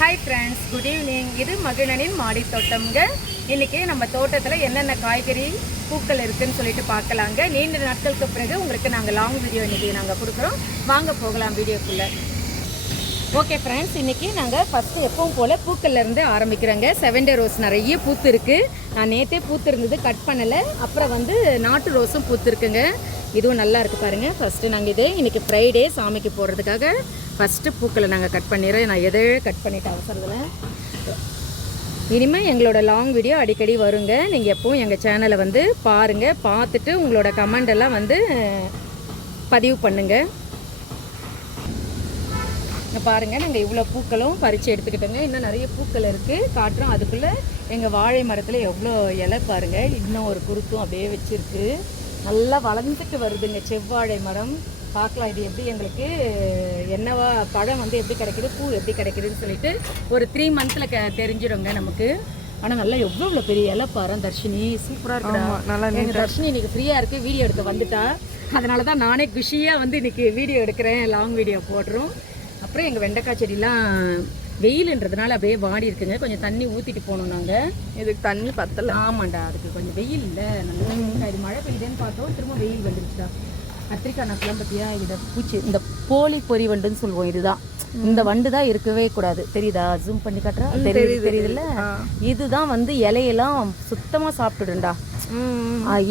Hi friends good evening இது மகிழனின் மாடி தோட்டம்ங்க இன்றைக்கி நம்ம தோட்டத்தில் என்னென்ன காய்கறி பூக்கள் இருக்குதுன்னு சொல்லிட்டு பார்க்கலாங்க. நீண்ட நாட்களுக்கு பிறகு உங்களுக்கு நாங்கள் லாங் வீடியோ இன்றைக்கி நாங்கள் கொடுக்குறோம். வாங்க போகலாம் வீடியோக்குள்ளே. ஓகே ஃப்ரெண்ட்ஸ் இன்றைக்கி நாங்கள் ஃபஸ்ட்டு எப்பவும் போல் பூக்கள்லேருந்து ஆரம்பிக்கிறோங்க. செவன்டே ரோஸ் நிறைய பூத்து நான் நேற்றே பூத்து இருந்தது கட் பண்ணலை. அப்புறம் வந்து நாட்டு ரோஸும் பூத்து இருக்குங்க. இதுவும் நல்லா இருக்குது பாருங்கள் ஃபஸ்ட்டு நாங்கள் இது இன்றைக்கி ஃப்ரைடே சாமிக்கு போடுறதுக்காக ஃபஸ்ட்டு பூக்களை நாங்கள் கட் பண்ணிடுறோம். நான் எதை கட் பண்ணிட்டேன் அவசரத்தில் இனிமேல் எங்களோட லாங் வீடியோ அடிக்கடி வருங்க. நீங்கள் எப்பவும் எங்கள் சேனலை வந்து பாருங்கள் பார்த்துட்டு உங்களோட கமெண்ட் எல்லாம் வந்து பதிவு பண்ணுங்கள் இங்கே பாருங்கள் நாங்கள் இவ்வளோ பூக்களும் பறித்து எடுத்துக்கிட்டோங்க. இன்னும் நிறைய பூக்கள் இருக்குது காட்டுறோம். அதுக்குள்ளே எங்கள் வாழை மரத்தில் எவ்வளோ இலை பாருங்கள் இன்னும் ஒரு குருத்தும் அப்படியே வச்சுருக்கு. நல்லா வளர்ந்துட்டு வருதுங்க செவ்வாழை மரம். பார்க்கலாம். இது எப்படி எங்களுக்கு என்னவா பழம் வந்து எப்படி கிடைக்குது பூ எப்படி கிடைக்குதுன்னு சொல்லிட்டு ஒரு த்ரீ மந்த்தில் க தெரிஞ்சிடுங்க நமக்கு. ஆனால் நல்லா எவ்வளோ இவ்வளோ பெரிய இலை பாரு தர்ஷினி. சூப்பராக இருக்குடா. நல்லா எங்க தர்ஷினி இன்னைக்கு ஃப்ரீயாக இருக்குது வீடியோ எடுக்க வந்துட்டா. அதனால தான் நானே குஷியாக வந்து இன்னைக்கு வீடியோ எடுக்கிறேன் லாங் வீடியோ போடுறோம். அப்புறம் எங்கள் வெண்டைக்காய் செடிலாம் வெயிலுன்றதுனால அப்படியே வாடி இருக்குங்க. கொஞ்சம் தண்ணி ஊற்றிட்டு போகணும் நாங்கள் இதுக்கு தண்ணி பத்தல. ஆமாண்டா அதுக்கு கொஞ்சம் வெயில் இல்லை. நல்லா இது மழை பெய்யுதுன்னு பார்த்தோம் திரும்ப வெயில் வந்துருச்சுடா. கத்திரிக்காய் நக்கலாம் பார்த்தியா இதை பூச்சி இந்த போலி பொறி வண்டுன்னு சொல்லுவோம் இதுதான். இந்த வண்டு தான் இருக்கவே கூடாது. தெரியுதா? ஜூம் பண்ணி காட்டுறா? தெரியுது தெரியுதுல்ல? இதுதான் வந்து இலையெல்லாம் சுத்தமாக சாப்பிட்டுடுண்டா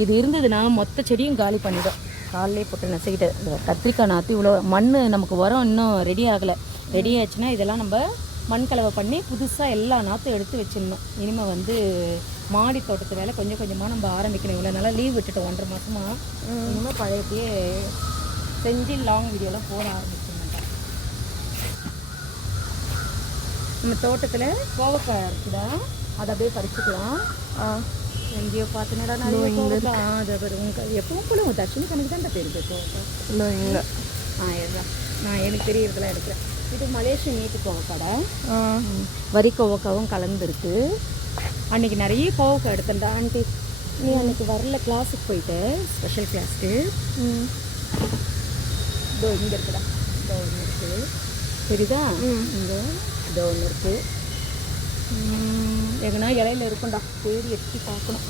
இது இருந்ததுன்னா மொத்த செடியும் காலி பண்ணிடும். காலையிலே போட்டு நெசைக்கிட்டு இந்த கத்திரிக்காய் நாற்று இவ்வளோ மண் நமக்கு உரம் இன்னும் ரெடி ஆகலை. ரெடி ஆச்சுன்னா இதெல்லாம் நம்ம மண் கலவை பண்ணி புதுசாக எல்லா நாற்றும் எடுத்து வச்சிடணும். இனிமேல் வந்து மாடி தோட்டத்து வேலை கொஞ்சம் கொஞ்சமாக நம்ம ஆரம்பிக்கணும். இவ்வளோ நாளாக லீவ் விட்டுட்டோம் ஒன்றரை மாதமா இனிமேல் பழையத்தையே செஞ்சு லாங் வீடியோலாம் போட ஆரம்பிச்சிடணும். நம்ம தோட்டத்தில் கோவக்காய் இருக்குதா? அதை அப்படியே பறிச்சுக்கலாம். எங்கேயோ பார்த்துனடா நிறைய அது பாரு உங்க எப்பவும் போல தர்ஷினி கணக்கு தான் தெரியுது கோவக்காய். இல்லை ஆ இதுதான் நான் எனக்கு தெரியறதுலாம் எடுக்கிறேன். இது மலேசிய நீட்டு கோவக்காடா? வரி கோவக்காவும் கலந்துருக்கு அன்னைக்கு நிறைய கோவக்காய் எடுத்தேன்டா ஆண்டி. நீ அன்னைக்கு வரல கிளாஸுக்கு போயிட்டு ஸ்பெஷல் கிளாஸ்க்கு இதோ இங்கே இருக்குடா. இதோ ஒன்று இருக்குது தெரியுதா? இங்கே. இதோ ஒன்று இருக்குது எங்கன்னா இலையில இருக்கும்டா. தேடி எட்டி பார்க்கணும்.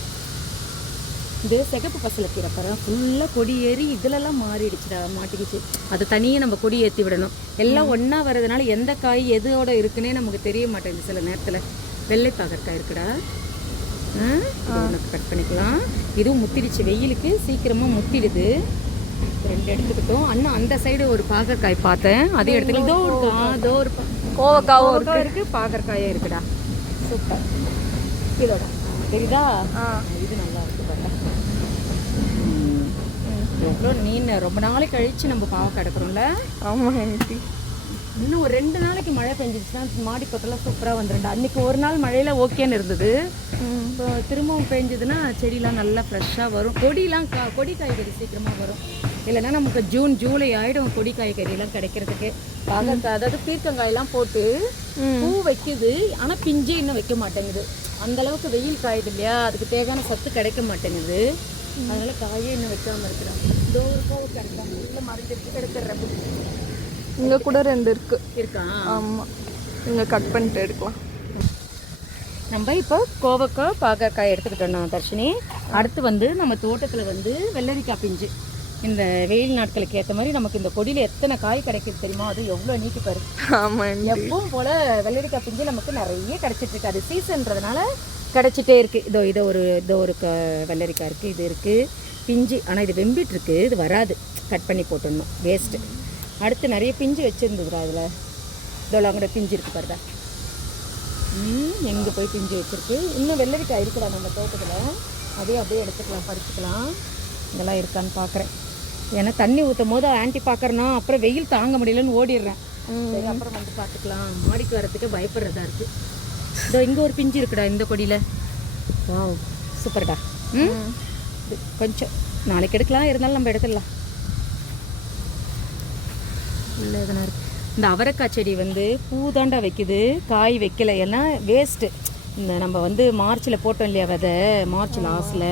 இது சிகப்பு பசல கீரை பாரு ஃபுல்லாக கொடி ஏறி இதுலலாம் மாறிடுச்சுடா மாட்டிக்கிச்சு. அது தனியாக நம்ம கொடி ஏற்றி விடணும். எல்லாம் ஒன்றா வர்றதுனால எந்த காய் எதோட இருக்குன்னே நமக்கு தெரிய மாட்டேங்குது சில நேரத்தில். வெள்ளை பாகற்காய் இருக்குடா. உனக்கு கட் பண்ணிக்கலாம். இதுவும் முத்திடுச்சு. வெயிலுக்கு சீக்கிரமாக முத்திடுது. ரெண்டு எடுத்துக்கிட்டோம். அண்ணா அந்த சைடு ஒரு பாகற்காய் பார்த்தேன். அதையும் எடுத்துக்கலாம் இதோ இருக்கா இதோ ஒரு கோவக்காவும் இருக்கு. பாகற்காயே இருக்குடா. சூப்பர். இதோட. தெரியுதா? இது நல்லா இருக்கு பாருங்க. எவ்வளோ நீன் ரொம்ப நாளைக்கு கழிச்சு நம்ம பாவக்காய் எடுக்கிறோம்ல. ஆமாம் இன்னும் ஒரு ரெண்டு நாளைக்கு மழை பெஞ்சிச்சுன்னா மாடி பக்கத்தில் சூப்பராக வந்துருண்டா அன்னைக்கு ஒரு நாள் மழையில ஓகேன்னு இருந்தது. இப்போ திரும்பவும் பெஞ்சதுன்னா செடிலாம் நல்லா ஃப்ரெஷ்ஷாக வரும். கொடிலாம் கா கொடி காய்கறி சீக்கிரமாக வரும். இல்லைன்னா நமக்கு ஜூன் ஜூலை ஆகிடும் கொடி காய்கறிலாம் கிடைக்கிறதுக்கு. பாகற்காய் அதாவது பீர்க்கங்காயெல்லாம் போட்டு பூ வைக்குது. ஆனால் பிஞ்சே இன்னும் வைக்க மாட்டேங்குது. அந்த அளவுக்கு வெயில் காயுது இல்லையா? அதுக்கு தேவையான சத்து கிடைக்க மாட்டேங்குது. அதனால காயே இன்னும் வைக்காம இருக்கிறான் இந்த ஒரு பூ கிடைக்கும் இல்லை மறைஞ்சிருக்கு கிடைச்சிடுறேன் இங்கே கூட ரெண்டு இருக்கு. இருக்கான் ஆமாம் இங்கே கட் பண்ணிட்டு எடுக்கலாம். நம்ம இப்போ கோவக்காய் பாகற்காய் எடுத்துக்கிட்டோம்னா தர்ஷினி. அடுத்து வந்து நம்ம தோட்டத்தில் வந்து வெள்ளரிக்காய் பிஞ்சு. இந்த வெயில் நாட்களுக்கு ஏற்ற மாதிரி நமக்கு இந்த கொடியில் எத்தனை காய் கிடைக்குது தெரியுமா? அது எவ்வளோ நீட்டி பாரு. ஆமாம் எப்பவும் போல் வெள்ளரிக்காய் பிஞ்சு நமக்கு நிறைய கிடைச்சிட்டு இருக்கு. அது சீசன்றதுனால கிடைச்சிட்டே இருக்கு. இதோ இதோ ஒரு இதோ ஒரு க வெள்ளரிக்காய் இருக்குது இது இருக்குது பிஞ்சு. ஆனால் இது வெம்பிட்டு இருக்கு. இது வராது. கட் பண்ணி போட்டுடணும் வேஸ்ட்டு அடுத்து நிறைய பிஞ்சு வச்சுருந்ததுடா அதில். இதோ அங்கே பிஞ்சு இருக்கு பாருடா. ம் எங்கே போய் பிஞ்சு வச்சிருக்கு? இன்னும் வெள்ளரிக்காய் இருக்குடா நம்ம தோட்டத்தில். அதையும் அப்படியே எடுத்துக்கலாம் பறிச்சுக்கலாம். இதெல்லாம் இருக்கான்னு பார்க்குறேன் ஏன்னா தண்ணி ஊற்றும் போது ஆன்ட்டி பார்க்குறேன்னா அப்புறம் வெயில் தாங்க முடியலன்னு ஓடிடுறேன். சரி அப்புறம் வந்து பார்த்துக்கலாம் மாடிக்கு வரதுக்கு பயப்படுறதா இருக்கு. இதோ இங்கே ஒரு பிஞ்சு இருக்குடா இந்த கொடியில். வாவ் சூப்பர்டா. ம். கொஞ்சம் நாளைக்கு எடுக்கலாம். இருந்தாலும் நம்ம எடுத்துடலாம். இல்லை எதனா இருக்கு. இந்த அவரைக்காய் செடி வந்து பூ தாண்டா வைக்குது காய் வைக்கல. ஏன்னா வேஸ்ட்டு இந்த நம்ம வந்து மார்ச்சில் போட்டோம் இல்லையா விதை? மார்ச் லாஸ்ட்டில்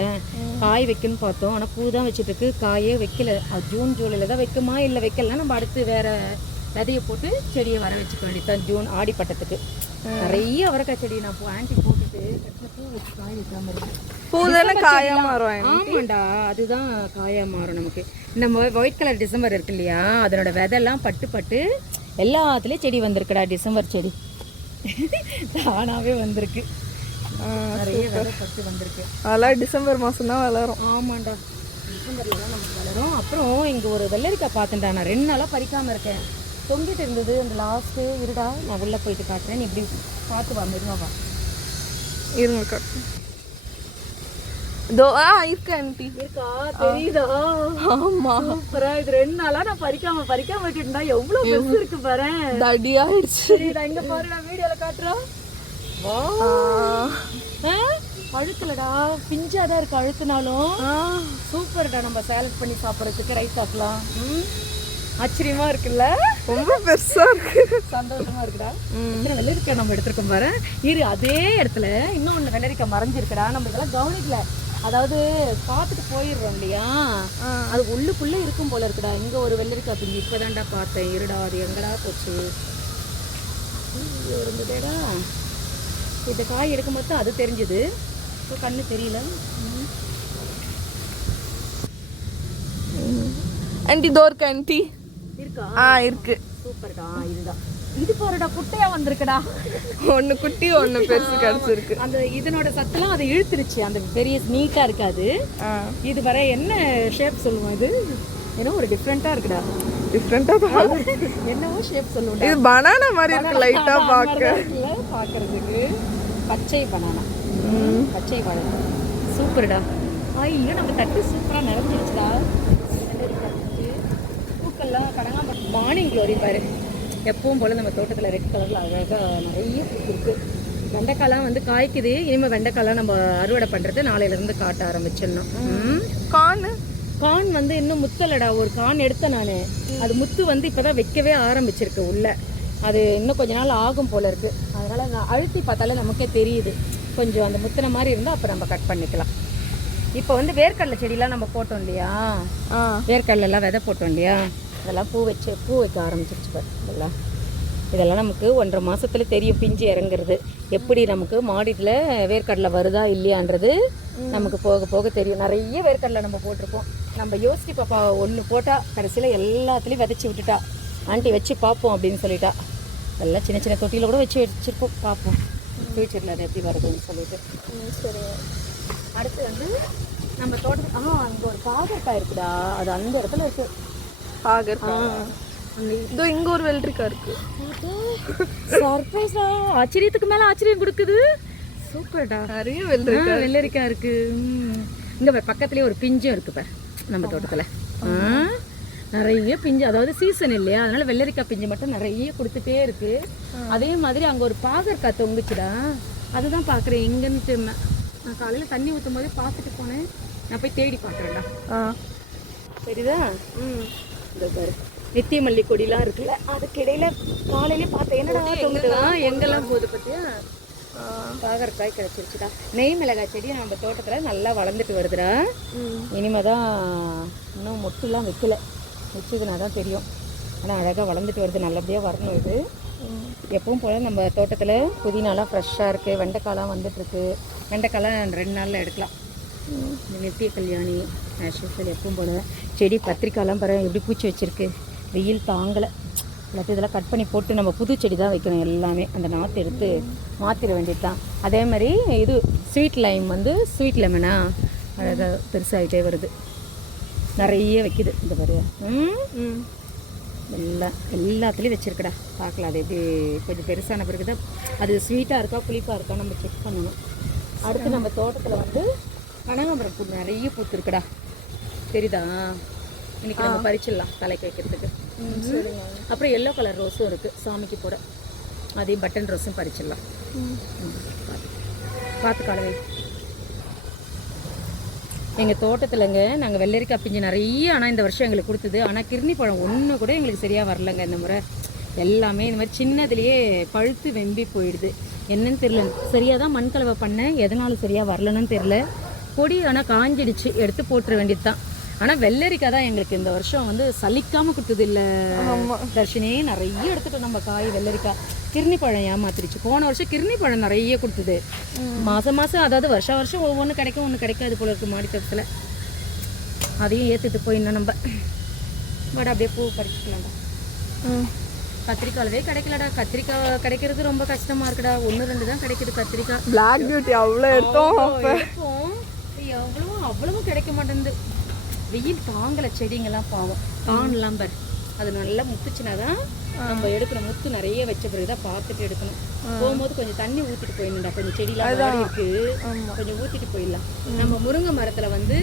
காய் வைக்குன்னு பார்த்தோம். ஆனால் பூ தான் வச்சுட்டு காயே வைக்கல. அது ஜூன் ஜூலையில் தான் வைக்குமா? இல்லை வைக்கலனா நம்ம அடுத்து வேற விதைய போட்டு செடியை வர வச்சுக்க வேண்டியதுதான். ஜூன் ஆடி பட்டத்துக்கு நிறைய அவரைக்காய் செடி நான் ஆண்டி போட்டுட்டு பூ வச்சு காய வைக்காம இருக்கேன் தானே காயா மாறும். ஆமாண்டா அதுதான் காயா மாறும் நமக்கு. இந்த ஒயிட் கலர் டிசம்பர் இருக்கு இல்லையா? அதனோட விதைலாம் பட்டு பட்டு எல்லாத்துலேயும் செடி வந்திருக்குடா டிசம்பர் செடி. தானாவே வந்திருக்கு. நிறைய விதை பட்டு வந்திருக்கு. அதெல்லாம் டிசம்பர் மாதம் தான் வளரும். ஆமாண்டா டிசம்பர்லாம் நமக்கு வளரும். அப்புறம் இங்கே ஒரு வெள்ளரிக்காய் பார்த்துட்டா நான். ரெண்டு நாளாக பறிக்காமல் இருக்கேன். தொங்கிட்டு இருந்தது. அந்த லாஸ்ட்டு இருடா நான் உள்ளே போயிட்டு காட்டுறேன். நீ இப்படி பார்த்து வா மெதுவா வா. இருங்க கட்டு பறிக்காம பறிக்காம விட்டுட்டா எவ்வளவு இருக்கு பாரு தடி ஆயிடுச்சு. சரிடா இங்க பாரு நான் வீடியோல ஆ, அழுத்தலடா. பிஞ்சாதான் இருக்கு அழுத்தினாலும். சூப்பர்டா நம்ம சேலட் பண்ணி சாப்பிட்றதுக்கு ரைஸ் ஆக்கலாம். ஆச்சரியமா இருக்குல்ல? ரொம்ப பெருசா இருக்கு. சந்தோஷமா இருக்குடா. வெள்ளரிக்காய் நம்ம எடுத்திருக்கோம் பாரு. இரு அதே இடத்துல இன்னொன்று வெள்ளரிக்காய் மறைஞ்சிருக்குடா. நம்ம இதெல்லாம் கவனிக்கல. அதாவது பார்த்துட்டு போயிடுறோம் இல்லையா. அது உள்ளுக்குள்ள இருக்கும் போல இருக்குடா. இங்க ஒரு வெள்ளரிக்காய் பிஞ்சு இப்பதான்டா பார்த்தேன். இருடா அது எங்கடா போச்சு? இருந்ததேடா இந்த காய் எடுக்கும் போது அது தெரிஞ்சது. இப்போ கண்ணு தெரியல. ம். ஆண்டி. இதோ இருக்கு? ஆ இருக்கு. சூப்பர்டா இதுதான். இது பாருடா குட்டையா வந்திருக்குடா. ஒண்ணு குட்டி ஒண்ணு பெருசு கிடைச்சிருக்கு. அந்த இதனோட சத்தெல்லாம் அதை இழுத்துருச்சு. அந்த பெரிய நீட்டா இருக்காது. இது வர என்ன ஷேப் சொல்லுவோம் இது? ஏன்னா ஒரு டிஃப்ரெண்டா இருக்குடா. டிஃப்ரெண்டா தான். என்னவோ ஷேப் சொல்லுவோம் இது பனானா மாதிரி இருக்கு லைட்டா பார்க்க. பார்க்கறதுக்கு. பச்சை பனானா பச்சை பழம் சூப்பர்டா. ஐயோ நம்ம தட்டு சூப்பரா நிறைஞ்சிருச்சுடா வெள்ளரிக்காய் பிஞ்சு. பூக்கள்லாம் கனகாம்பரம் மார்னிங் க்ளோரி பாரு. எப்பவும் போல நம்ம தோட்டத்துல ரெட் கலர்ல அழகா நிறைய பூ இருக்கு. வெண்டைக்காய்லாம் வந்து காய்க்குது. இனிமே வெண்டைக்காய்லாம் நம்ம அறுவடை பண்றது நாளையில இருந்து காட்ட ஆரம்பிச்சிடணும். கானு கான் வந்து இன்னும் முத்தலடா. ஒரு கான் எடுத்தேன் நான். அது முத்து வந்து இப்பதான் வைக்கவே ஆரம்பிச்சிருக்கு உள்ள. அது இன்னும் கொஞ்ச நாள் ஆகும் போல இருக்கு. அதனால நான் அழுத்தி பார்த்தாலே நமக்கே தெரியுது. கொஞ்சம் அந்த முத்தின மாதிரி இருந்தால் அப்போ நம்ம கட் பண்ணிக்கலாம். இப்போ வந்து வேர்க்கடலை செடியெல்லாம் நம்ம போட்டோம் இல்லையா? ஆ. வேர்க்கடலை எல்லாம் விதை போட்டோம் இல்லையா? அதெல்லாம் பூ வச்சு பூ வைக்க ஆரம்பிச்சிருச்சு பாரு இதெல்லாம். நமக்கு ஒன்றரை மாசத்துல தெரியும் பிஞ்சு இறங்குறது. எப்படி நமக்கு மாடியில் வேர்க்கடலை வருதா இல்லையான்றது நமக்கு போக போக தெரியும். நிறைய வேர்க்கடலை நம்ம போட்டிருக்கோம். நம்ம யோசிச்சு பாப்பா ஒன்று போட்டால் கடைசியில் எல்லாத்துலேயும் விதைச்சி விட்டுட்டா. ஆண்டி வச்சு பார்ப்போம் அப்படின்னு சொல்லிட்டா. எல்லாம் சின்ன சின்ன தொட்டியில் கூட வச்சு வச்சிருப்போம் பார்ப்போம் ஃப்யூச்சரில் அது எப்படி வருதுன்னு சொல்லிட்டு. சரி. அடுத்து வந்து நம்ம தோட்டத்துக்கு ஆ அங்கே ஒரு பாகற்காய் இருக்குடா. அது அந்த இடத்துல இருக்கு ஆகர் இதோ இங்க ஒரு வெள்ளரிக்காய் இருக்கு சர்ப்ரைஸா ஆச்சரியத்துக்கு மேல ஆச்சரியம் கொடுக்குது. சூப்பர்டா நிறைய வெள்ளரிக்காய் வெள்ளரிக்காய் இருக்கு. இங்க பாரு பக்கத்துலயே ஒரு பிஞ்சும் இருக்கு பாரு நம்ம தோட்டத்துல. ஆ, நிறைய பிஞ்சு அதாவது சீசன் இல்லையா? அதனால வெள்ளரிக்காய் பிஞ்சு மட்டும் நிறைய கொடுத்துட்டே இருக்கு. அதே மாதிரி அங்க ஒரு பாகற்காய் தொங்குச்சுடா. அதுதான் பாக்குறேன் எங்கன்ட்டு நான் காலையில தண்ணி ஊத்தும் போதே பார்த்துட்டு போனேன். நான் போய் தேடி பார்க்குறேன்டா. ஆ. சரிதா? ம். இந்த பாரு. நித்திய மல்லி கொடிலாம் இருக்குல்ல அதுக்கு இடையில காலையில பார்த்தேன் என்னடா தொங்குதா? எங்கெல்லாம் போகுது பத்தியா? பாகற்காய் கிடைச்சிருச்சுடா. நெய் மிளகாய் செடி நம்ம தோட்டத்துல நல்லா வளர்ந்துட்டு வருதுடா. இனிமே தான் இன்னும் மொட்டுலாம் வைக்கல. வச்சதுனா தான் தெரியும். ஆனால் அழகாக வளர்ந்துட்டு வருது நல்லபடியாக வரணும் இது. எப்பவும் போல் நம்ம தோட்டத்தில் புதினாலாம் ஃப்ரெஷ்ஷாக இருக்குது வெண்டைக்காய்லாம் வந்துட்டுருக்கு வெண்டைக்காய்லாம் ரெண்டு நாளில் எடுக்கலாம். இந்த நித்திய கல்யாணி ஆஸ் எப்பவும் போல் செடி பத்திரிக்காய்லாம் பாரு எப்படி பூச்சி வச்சிருக்கு. வெயில் தாங்கலை. எல்லாத்தையும் இதெல்லாம் கட் பண்ணி போட்டு நம்ம புது செடி தான் வைக்கணும் எல்லாமே. அந்த நாற்று எடுத்து மாற்றிட வேண்டியது தான் அதே மாதிரி இது ஸ்வீட் லைம் வந்து ஸ்வீட் லெமனா அழகாக பெருசாகிட்டே வருது. நிறைய வைக்குது. இந்த பாரு ம்? ம். எல்லாம் எல்லாத்துலேயும் வச்சிருக்கடா. பார்க்கலாம். அது எப்படி கொஞ்சம் பெருசான பிறகு தான் அது ஸ்வீட்டாக இருக்கா புளிப்பாக இருக்கா நம்ம செக் பண்ணணும். அடுத்து நம்ம தோட்டத்தில் வந்து கனகாம்பரம் பூ நிறைய பூத்துருக்குடா. தெரியுதா? இன்னைக்கு நம்ம பறிச்சிடலாம் தலைக்கு வைக்கிறதுக்கு. அப்புறம் எல்லோ கலர் ரோஸும் இருக்குது சாமிக்கு போட. அதையும் பட்டன் ரோஸும் பறிச்சிடலாம். பார்த்து காலவை. எங்கள் தோட்டத்துலங்க நாங்கள் வெள்ளரிக்காய் பிஞ்சு நிறைய ஆனால் இந்த வருஷம் எங்களுக்கு கொடுத்தது. ஆனால் கிருணி பழம் ஒன்று கூட எங்களுக்கு சரியாக வரலங்க இந்த முறை. எல்லாமே இந்த மாதிரி சின்னதுலேயே பழுத்து வெம்பி போயிடுது. என்னன்னு தெரியல. சரியாக தான் மண் கலவை பண்ணேன். எதனால சரியாக வரலன்னு தெரியல. கொடி ஆனால் காஞ்சிடுச்சு. எடுத்து போட்டுற வேண்டியது தான் ஆனால் வெள்ளரிக்காய் தான் எங்களுக்கு இந்த வருஷம் வந்து சலிக்காம கொடுத்தது இல்லை தர்ஷினி நிறைய எடுத்துட்டோம் நம்ம காய் வெள்ளரிக்காய். கிருணி பழம் ஏமாத்திருச்சு. போன வருஷம் கிருணி பழம் நிறைய கொடுத்தது. மாதம் மாதம் அதாவது வருஷம் வருஷம் ஒவ்வொன்று கிடைக்கும் ஒன்று கிடைக்காது போல இருக்கு மாடி தோட்டத்தில். அதையும் ஏற்றுட்டு போயிடணும் நம்ம. வாடா அப்படியே பூ பறிச்சுக்கலாம்டா கத்திரிக்காய்வே கிடைக்கலடா. கத்திரிக்காய் கிடைக்கிறது ரொம்ப கஷ்டமா இருக்குடா. ஒன்று ரெண்டு தான் கிடைக்குது கத்திரிக்காய். பிளாக் பியூட்டி அவ்வளோ எடுத்தோம் எவ்வளவும் அவ்வளவும் கிடைக்க மாட்டேங்குது. வெயில் தாங்கல செடிங்கெல்லாம் பாவம். காணலாம் பாரு. அது நல்லா முத்துச்சுனா தான் நம்ம எடுக்கணும் முத்து நிறைய வச்ச பிறகு தான் பார்த்துட்டு எடுக்கணும். போகும்போது கொஞ்சம் தண்ணி ஊத்திட்டு போயிடணும்டா. கொஞ்சம் செடியெல்லாம் வாடி இருக்கு கொஞ்சம் ஊத்திட்டு போயிடலாம். நம்ம முருங்கை மரத்துல வந்து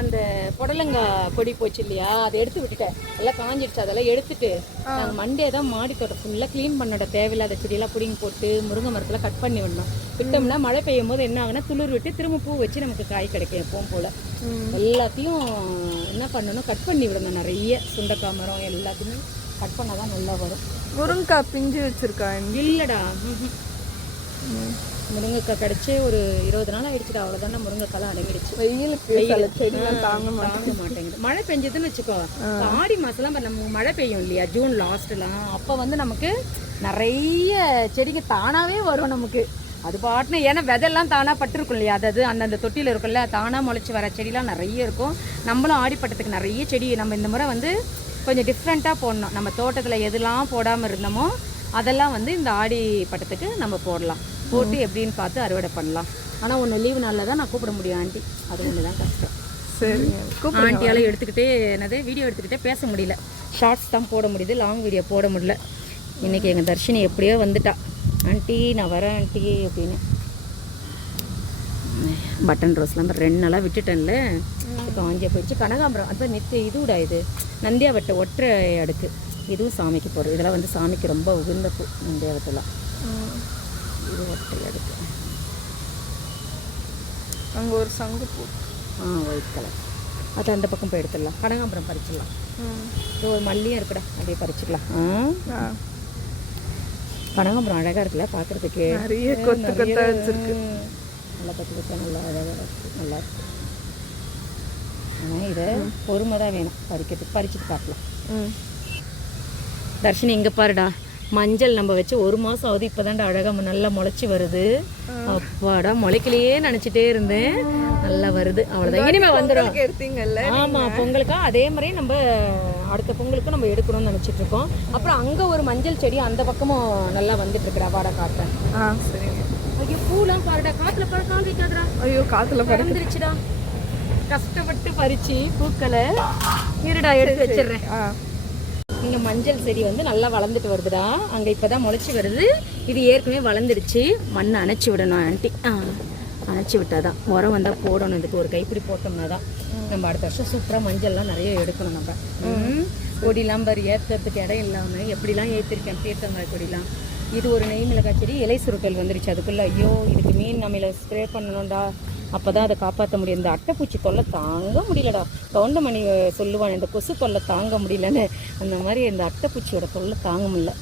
அந்த புடலங்காய் கொடி போச்சு இல்லையா? அதை எடுத்து விட்டுட்டேன். எல்லாம் காஞ்சிடுச்சு. அதெல்லாம் எடுத்துட்டு நாங்கள் மண்டே தான் மாடி தோட்டம் ஃபுல்லாக க்ளீன் பண்ணோட தேவையில்லாத செடியெல்லாம் பிடிங்கி போட்டு முருங்கை மரத்தில் கட் பண்ணி விடணும். விட்டோம்னா மழை பெய்யும் போது என்ன ஆகுனா துளிர் விட்டு திரும்ப பூ வச்சு நமக்கு காய் கிடைக்கும் எப்பவும் போல். எல்லாத்தையும் என்ன பண்ணணும்? கட் பண்ணி விடணும் நிறைய. சுண்டக்காய் மரம் எல்லாத்தையுமே. கட் பண்ணால் தான் நல்லா வரும். முருங்கைக்காய் பிஞ்சு வச்சிருக்கா இல்லைடா. முருங்கைக்காய் கிடைச்சி ஒரு இருபது நாள் ஆயிடுச்சுடா. அவ்வளோதானே முருங்கைக்காலாம் அடங்கிடுச்சு. வெயிலுக்கு செடிலாம் தாங்க தாங்க மாட்டேங்குது. மழை பெஞ்சதுன்னு வச்சுக்கோ. ஆடி மாசம்லாம் இப்ப நம்ம மழை பெய்யும் இல்லையா? ஜூன் லாஸ்ட்லாம் அப்போ வந்து நமக்கு நிறைய செடிங்க தானாவே வரும் நமக்கு. அது பாட்டுன்னு ஏன்னா விதையெல்லாம் தானாக பட்டிருக்கும் இல்லையா? அதாவது அந்தந்த தொட்டியில் இருக்கும்ல தானாக முளைச்சி வர செடிலாம் நிறைய இருக்கும். நம்மளும் ஆடிப்பட்டத்துக்கு நிறைய செடி நம்ம இந்த முறை வந்து கொஞ்சம் டிஃப்ரெண்ட்டாக போடணும். நம்ம தோட்டத்தில் எதெல்லாம் போடாமல் இருந்தோமோ அதெல்லாம் வந்து இந்த ஆடி பட்டத்துக்கு நம்ம போடலாம். போட்டு எப்படின்னு பார்த்து அறுவடை பண்ணலாம். ஆனால் ஒன்று லீவு நாளில் தான் நான் கூப்பிட முடியும் ஆண்டி. அது ஒன்று தான் கஷ்டம் சரிங்க ஆண்டியால எடுத்துக்கிட்டே என்னது வீடியோ எடுத்துக்கிட்டே பேச முடியல. ஷார்ட்ஸ் தான் போட முடியுது லாங் வீடியோ போட முடியல. இன்னைக்கு எங்கள் தர்ஷினி எப்படியோ வந்துட்டா. ஆண்டி நான் வரேன் ஆண்டி அப்படின்னு. பட்டன் ரோஸ்லாம் ரெண்டு நாளாக விட்டுட்டேன்ல. காஞ்சியா போயிடுச்சு. கனகாம்பரம் அது நித்திய இதுடா இது. நந்தியாவட்டை ஒற்றை அடுக்கு. இதுவும் சாமிக்கு போடுறது. இதெல்லாம் வந்து சாமிக்கு ரொம்ப உகந்த பூ நந்தியாவட்டெல்லாம். இது ஒற்றை அடுக்கு. அங்கே ஒரு சங்கு பூ. ஆ ஒயிட் கலர் அது அந்த பக்கம் போய் எடுத்துடலாம். கனகாம்பரம் பறிச்சிடலாம். ஒரு மல்லியும் இருக்குடா. அப்படியே பறிச்சுக்கலாம். ஆ? கனகாம்பரம் அழகாக இருக்குல்ல பார்க்குறதுக்கு நிறைய கொத்து கொத்தா வச்சிருக்கு. நல்லா கொத்து நல்லா அழகாக இருக்கு. நல்லா இருக்கு. ஆனால் இதை பொறுமை தான் வேணும். பறிக்கிறதுக்கு. பறிச்சுட்டு பார்க்கலாம் தர்ஷினி இங்கே பாருடா. மஞ்சள் நம்ம வச்சு ஒரு மாதம் ஆகுது. இப்போ தான்டா அழகாக நல்லா முளைச்சி வருது. அப்பாடா முளைக்கலையே நினச்சிட்டே இருந்தேன். நல்லா வருது. அவ்வளோதான் இனிமேல் வந்துடும் பொங்கலுக்கு எடுத்தீங்கல்ல ஆமாம் பொங்கலுக்கா அதே மாதிரி நம்ம அடுத்த பொங்கலுக்கும் நம்ம எடுக்கணும்னு நினச்சிட்டு இருக்கோம். அப்புறம் அங்கே ஒரு மஞ்சள் செடி அந்த பக்கமும் நல்லா வந்துட்டு இருக்குடா. வாடா காட்டுறேன். ஆ சரிங்க. ஐயோ பூலாம் பாருடா. காத்துல பாரு கால் வைக்காதடா ஐயோ காத்துல பாரு. பறந்துருச்சுடா. கஷ்டப்பட்டு பறிச்சு பூக்களை இருடா எடுத்து வச்சிடுறேன். இங்க மஞ்சள் செடி வந்து நல்லா வளர்ந்துட்டு வருதுடா. அங்க இப்பதான் முளைச்சி வருது. இது ஏற்கனவே வளர்ந்துடுச்சு. மண்ணை அணைச்சி விடணும் ஆண்டி. ஆ அணைச்சி விட்டாதான். உரம் வந்தா போடணும். இதுக்கு ஒரு கைப்பிடி போட்டோம்னா தான் நம்ம அடுத்த வருஷம் சூப்பரா மஞ்சள்லாம் நிறைய எடுக்கணும் நம்ம. கொடிலாம் பாரு ஏத்துறதுக்கு இடம் இல்லாம எப்படிலாம் ஏத்திருக்கேன் பீர்த்தங்காய் கொடிலாம். இது ஒரு நெய் மிளகாய் செடி இலை சுருட்டல் வந்துருச்சு. அதுக்குள்ள ஐயோ இதுக்கு மீன் நம்மள ஸ்ப்ரே பண்ணணும்டா. அப்பதான் அதை காப்பாற்ற முடியும். இந்த அட்டைப்பூச்சி தொல்லை தாங்க முடியலடா. கவுண்டமணி சொல்லுவான் இந்த கொசு தொல்லை தாங்க முடியலன்னு. அந்த மாதிரி இந்த அட்டைப்பூச்சியோட தொல்லை தாங்க முடியல.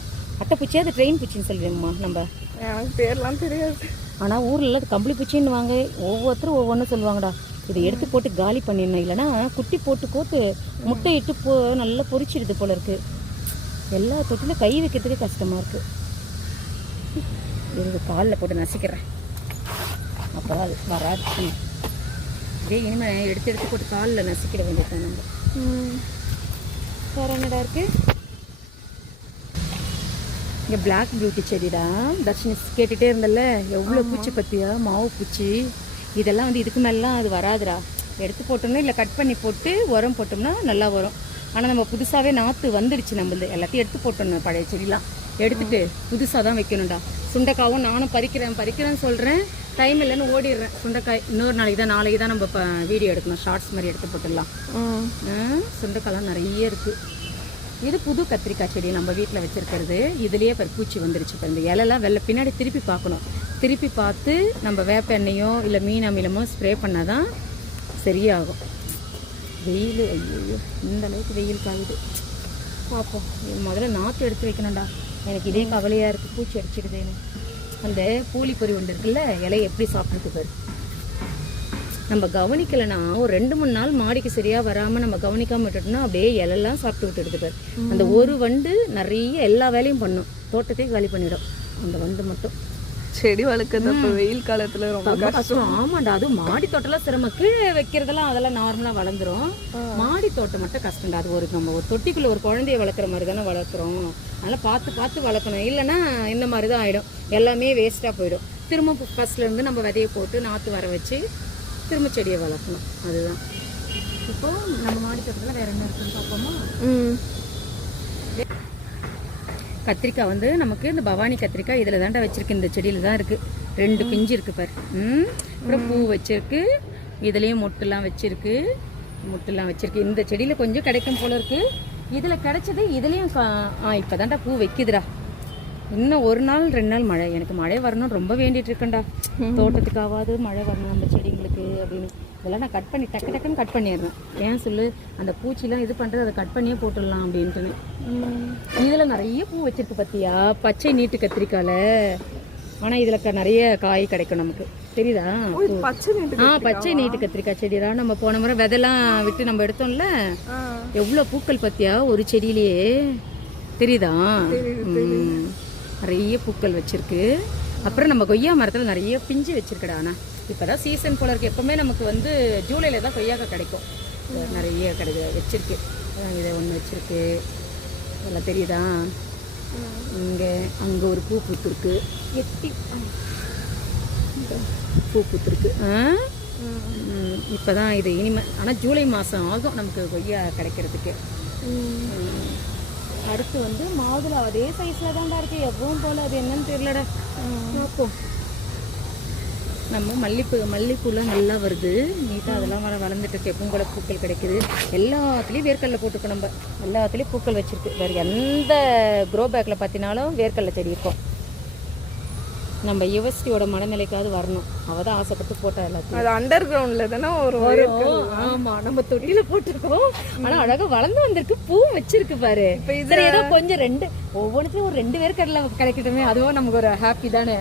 அட்டைப்பூச்சியா அது ட்ரெயின் பூச்சின்னு சொல்லுவேம்மா நம்ம? எனக்கு பேர்லாம் தெரியாது. ஆனால் ஊரில் அது கம்பளி பூச்சின்னு வாங்க ஒவ்வொருத்தரும் ஒவ்வொன்றும் சொல்லுவாங்கடா. இதை எடுத்து போட்டு காலி பண்ணிடணும். இல்லைன்னா குட்டி போட்டு போட்டு முட்டை இட்டு போ நல்லா பொரிச்சிடுது போல இருக்கு. எல்லா தொட்டிலும் கை வைக்கிறதுக்கே கஷ்டமாக இருக்கு. இது காலில் போட்டு நசிக்கிறேன். அப்புறம் அது வராது. இதே இனிமேல் எடுத்து எடுத்து போட்டு காலில் நசிக்கிட வேண்டியது நம்ம. ம். வேறு என்னடா இருக்கு? இங்கே பிளாக் பியூட்டி செடிடா. தர்ஷினி கேட்டுகிட்டே இருந்தல்ல எவ்வளோ பூச்சி பத்தியா மாவு பூச்சி. இதெல்லாம் வந்து இதுக்கு மேலாம் அது வராதுடா. எடுத்து போட்டோம்னா இல்லை கட் பண்ணி போட்டு உரம் போட்டோம்னா நல்லா வரும். ஆனால் நம்ம புதுசாகவே நாற்று வந்துடுச்சு நம்மளது எல்லாத்தையும் எடுத்து போட்டோம் பழைய செடிலாம். எடுத்துட்டு புதுசாக தான் வைக்கணும்டா. சுண்டைக்காவும் நானும் பறிக்கிறேன் பறிக்கிறேன்னு சொல்கிறேன் டைம் இல்லைன்னு ஓடிடுறேன். சுண்டைக்காய் இன்னொரு நாளைக்கு தான் நாளைக்கு தான் நம்ம இப்போ வீடியோ எடுக்கணும். ஷார்ட்ஸ் மாதிரி எடுத்து போட்டுடலாம். சுண்டைக்காய்லாம் நிறைய இருக்குது இது புது கத்திரிக்காய் செடி நம்ம வீட்டில் வச்சுருக்கிறது. இதுலேயே இப்போ பூச்சி வந்துருச்சு இப்போ இந்த இலைலாம் வெள்ளை பின்னாடி திருப்பி பார்க்கணும். திருப்பி பார்த்து நம்ம வேப்ப எண்ணெயோ இல்லை மீன் அமிலமோ ஸ்ப்ரே பண்ணால் தான் சரியாகும். வெயில் ஐயோ இந்த அளவுக்கு வெயில் காயுது. பார்ப்போம் முதல்ல நாற்று எடுத்து வைக்கணும்டா. எனக்கு இதே கவலையாக இருக்குது பூச்சி அடிச்சிடுதேன்னு அந்த பூலி பொறி ஒன்று இருக்குல்ல இலையை எப்படி சாப்பிட்டுட்டு பாரு. நம்ம கவனிக்கலைன்னா ஒரு ரெண்டு மூணு நாள் மாடிக்கு சரியா வராம நம்ம கவனிக்காம விட்டுட்டோம்னா அப்படியே இலெல்லாம் சாப்பிட்டு விட்டுடுது பாரு. அந்த ஒரு வண்டு நிறைய எல்லா வேலையும் பண்ணும். தோட்டத்தையும் காலி பண்ணிடும். அந்த வண்டு மட்டும். செடி வளர்க்கறது அப்ப வெயில் காலத்துல ரொம்ப கஷ்டம். ஆமாண்டா அது மாடி தோட்டம்லாம் சிரமம். கீழே வைக்கிறதெல்லாம் அதெல்லாம் நார்மலா வளர்ந்துரும். மாடி தோட்டம் மட்டும் கஷ்டம்டா. அது ஒரு நம்ம ஒரு தொட்டிக்குள்ள ஒரு குழந்தைய வளர்க்குற மாதிரி தானே வளர்க்குறோம். அதனால பார்த்து பார்த்து வளர்க்கணும். இல்லைன்னா இந்த மாதிரி தான் ஆயிடும். எல்லாமே வேஸ்ட்டாக போயிடும். திரும்ப ஃபர்ஸ்ட்ல இருந்து நம்ம விதையை போட்டு நாற்று வர வச்சு திரும்ப செடியை வளர்க்கணும். அதுதான். இப்போ நம்ம மாடி தோட்டத்தில் வேற என்ன இருக்குன்னு பார்ப்போமா? ம். கத்திரிக்காய் வந்து நமக்கு இந்த பவானி கத்திரிக்காய் இதில் தாண்டா வச்சிருக்கு இந்த செடியில் தான் இருக்குது ரெண்டு பிஞ்சு இருக்கு பாரு. ம். அப்புறம் பூ வச்சிருக்கு. இதுலேயும் மொட்டுலாம் வச்சிருக்கு. மொட்டுலாம் வச்சிருக்கு. இந்த செடியில் கொஞ்சம் கிடைக்கும் போல இருக்கு. இதில் கிடைச்சது இதுலேயும் ஆ இப்போ தாண்டா பூ வைக்குதுடா. இன்னும் ஒரு நாள் ரெண்டு நாள் மழை. எனக்கு மழை வரணும் ரொம்ப வேண்டிட்டு இருக்கேன்டா. தோட்டத்துக்காவது மழை வரணும் அந்த செடிங்களுக்கு அப்படின்னு. இதெல்லாம் நான் கட் பண்ணி டக்கு டக்குன்னு கட் பண்ணிடுறேன். ஏன் சொல்லு? அந்த பூச்சிலாம் இது பண்ணுறது அதை கட் பண்ணியே போட்டுடலாம் அப்படின்ட்டுன்னு இதில் நிறைய பூ வச்சிருக்கு பார்த்தியா பச்சை நீட்டு கத்திரிக்கால. ஆனால் இதில் நிறைய காய் கிடைக்கும் நமக்கு. தெரியுதா? ஆ பச்சை நீட்டு கத்திரிக்காய் செடி தான் நம்ம போன முறை விதைலாம் விட்டு நம்ம எடுத்தோம்ல? எவ்வளோ பூக்கள் பார்த்தியா ஒரு செடியிலேயே. தெரியுதா. நிறைய பூக்கள் வச்சிருக்கு. அப்புறம் நம்ம கொய்யா மரத்தில் நிறைய பிஞ்சு வச்சிருக்கடா ஆனால் இப்போதான் சீசன் போல இருக்கு. எப்பவுமே நமக்கு வந்து ஜூலைல தான் கொய்யாக்காய் கிடைக்கும். நிறைய கிடைக்குது. வச்சிருக்கு. இதை ஒன்று வச்சிருக்கு. இதெல்லாம் தெரியுதா? இங்கே அங்கே ஒரு பூ பூத்துருக்கு. எட்டி பூ பூத்துருக்கு. ஆ? ம், இப்பதான் இது இனிமே ஆனால் ஜூலை மாதம் ஆகும் நமக்கு கொய்யா கிடைக்கிறதுக்கு. அடுத்து வந்து மாதுளை அதே சைஸில் தான்டா இருக்கு. எப்பவும் போல அது என்னன்னு தெரியலடா. பார்ப்போம். நம்ம மல்லிப்பூ மல்லிப்பூலாம் நல்லா வருது. நீட்டாக அதெல்லாம் வர வளர்ந்துட்டு இருக்கு எப்பவும் கூட பூக்கள் கிடைக்குது. எல்லாத்துலேயும் வேர்க்கடலை போட்டுருக்கோம் நம்ம. எல்லாத்துலேயும் பூக்கள் வச்சுருக்கு. வேறு எந்த க்ரோ பேக்கில் பார்த்தினாலும் வேர்க்கடலை செடி இருக்கும். நம்ம யுவஸ்டியோட மனநிலைக்காவது வரணும். அவள் தான் ஆசைப்பட்டு போட்டா எல்லாத்தையும். அது அண்டர் கிரவுண்ட்ல தானே ஒரு வரும். ஆமா நம்ம தொட்டில போட்டிருக்கோம். ஆனா அழகா வளர்ந்து வந்திருக்கு. பூ வச்சிருக்கு பாரு. இப்ப இது சரி ஏதோ கொஞ்சம் ரெண்டு ஒவ்வொன்றுத்தையும் ஒரு ரெண்டு பேர் கடல கிடைக்கட்டுமே. அதுவும் நமக்கு ஒரு ஹாப்பி தானே.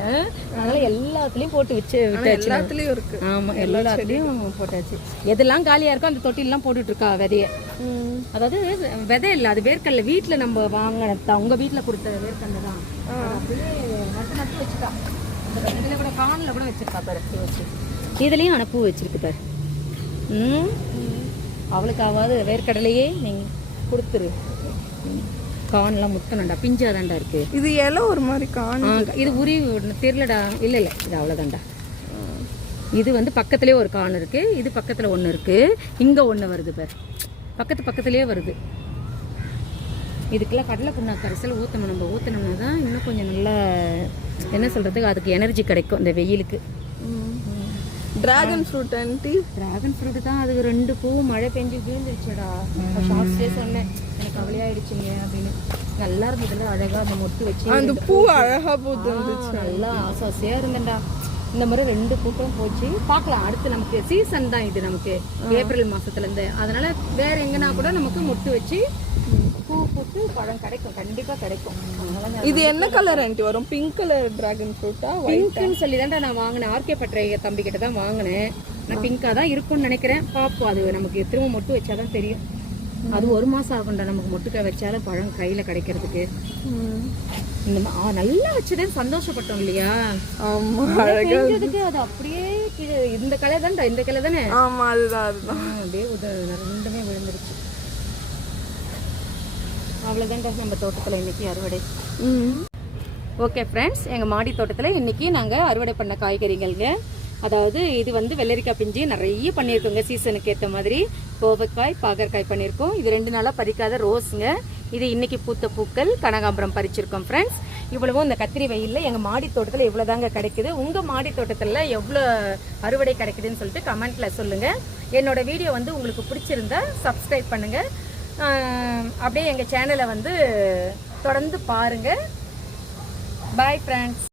அதனால எல்லாத்துலயும் போட்டு வச்சு எல்லாத்துலயும் இருக்கு. ஆமா எல்லாத்துலயும் போட்டாச்சு. எதெல்லாம் காலியா இருக்கோ அந்த தொட்டிலாம் போட்டுட்டு இருக்கா விதைய. அதாவது விதை இல்ல அது வேர்க்கடல. வீட்ல நம்ம வாங்கின உங்க வீட்ல கொடுத்த வேர்க்கடலை தான். அப்படியே நட்டு நட்டு வச்சுட்டா. இதுல கூட கான்ல கூட வச்சிருக்கா பாரு பூ வச்சு. இதுலயும் ஆனா பூ வச்சிருக்கு பாரு. ம். அவளுக்காவது வேர்க்கடலையே நீங்க கொடுத்துரு. கான்லாம் முத்தனண்டா பிஞ்சாதாண்டா இருக்கு. இது இலை ஒரு மாதிரி ஆ, இது உரி தெரியலடா. இல்ல இல்ல இது அவ்வளவுதான்டா. இது வந்து பக்கத்துலயே ஒரு கான் இருக்கு இது பக்கத்துல ஒண்ணு இருக்கு. இங்க ஒண்ணு வருது பாரு. பக்கத்து பக்கத்துலயே வருது. இதுக்கெல்லாம் கடலை புண்ணாக்கு கரைசல் ஊற்றணும் நம்ம ஊற்றினோம்னா தான் இன்னும் கொஞ்சம் நல்லா என்ன சொல்கிறதுக்கு அதுக்கு எனர்ஜி கிடைக்கும் இந்த வெயிலுக்கு. Dragon fruit aunty dragon fruit தான். அது ரெண்டு பூ மழை பெஞ்சு வீழ்ந்துருச்சுடா. ஷார்ட்ஸ்லேயே சொன்னேன். எனக்கு கவலையாயிடுச்சுங்க அப்படின்னு. நல்லா இருந்ததுல அழகா அந்த மொட்டு வச்சு அந்த பூ அழகா பூத்து ஆ, நல்லா ஆசாசியாக இருந்தேன்டா. இந்த மாதிரி ரெண்டு பூக்களும் போச்சு. பார்க்கலாம். அடுத்து நமக்கு சீசன் தான் இது நமக்கு. ஏப்ரல் மாசத்துல இருந்து. அதனால வேற எங்கன்னா கூட நமக்கு மொட்டு வச்சு பூ பூத்து பழம் கிடைக்கும். கண்டிப்பா கிடைக்கும். இது என்ன கலர் ஆண்டி வரும் பிங்க் கலர் டிராகன் ஃப்ரூட்டா பிங்க்னு சொல்லி தான்டா நான் வாங்கினேன். ஆர்கே பட்டறைய தம்பி கிட்ட தான் வாங்கினேன். நான் பிங்காக தான் இருக்கும்னு நினைக்கிறேன். பார்ப்போம் அது நமக்கு திரும்ப மொட்டு வச்சாதான் தெரியும். அது ஒரு மாசம் ஆகும்டா நமக்கு மொட்டுக்காய் வச்சாலும் பழம் கையில கிடைக்கிறதுக்கு. இந்த மா- நல்லா வச்சுதான் சந்தோஷப்பட்டோம் இல்லையா? பெஞ்சதுக்கு அது அப்படியே இந்த கலை தான்டா இந்த கலை தானே ஆமா அதுதான் அதுதான். அப்படியே ரெண்டுமே விழுந்துருச்சு. அவ்வளோதான்டா நம்ம தோட்டத்தில் இன்னைக்கு அறுவடை. ம் ஓகே ஃப்ரெண்ட்ஸ் எங்கள் மாடி தோட்டத்தில் இன்னைக்கு நாங்கள் அறுவடை பண்ண காய்கறிகள்ங்க. அதாவது இது வந்து வெள்ளரிக்காய் பிஞ்சு நிறைய பண்ணியிருக்கோங்க சீசனுக்கு ஏற்ற மாதிரி. கோவக்காய் பாகற்காய் பண்ணியிருக்கோம். இது ரெண்டு நாளாக பறிக்காத ரோஸுங்க. இது இன்னைக்கு பூத்த பூக்கள் கனகாம்பரம் பறிச்சிருக்கோம் ஃப்ரெண்ட்ஸ் இவ்வளவும் இந்த கத்திரி வெயிலில் எங்கள் மாடி தோட்டத்தில் இவ்வளோ தாங்க கிடைக்குது. உங்கள் மாடி தோட்டத்தில் எவ்வளோ அறுவடை கிடைக்குதுன்னு சொல்லிட்டு கமெண்ட்டில் சொல்லுங்கள் என்னோட வீடியோ வந்து உங்களுக்கு பிடிச்சிருந்தா சப்ஸ்கிரைப் பண்ணுங்கள் அப்படியே எங்கள் சேனலை வந்து தொடர்ந்து பாருங்கள் பாய் ஃப்ரெண்ட்ஸ்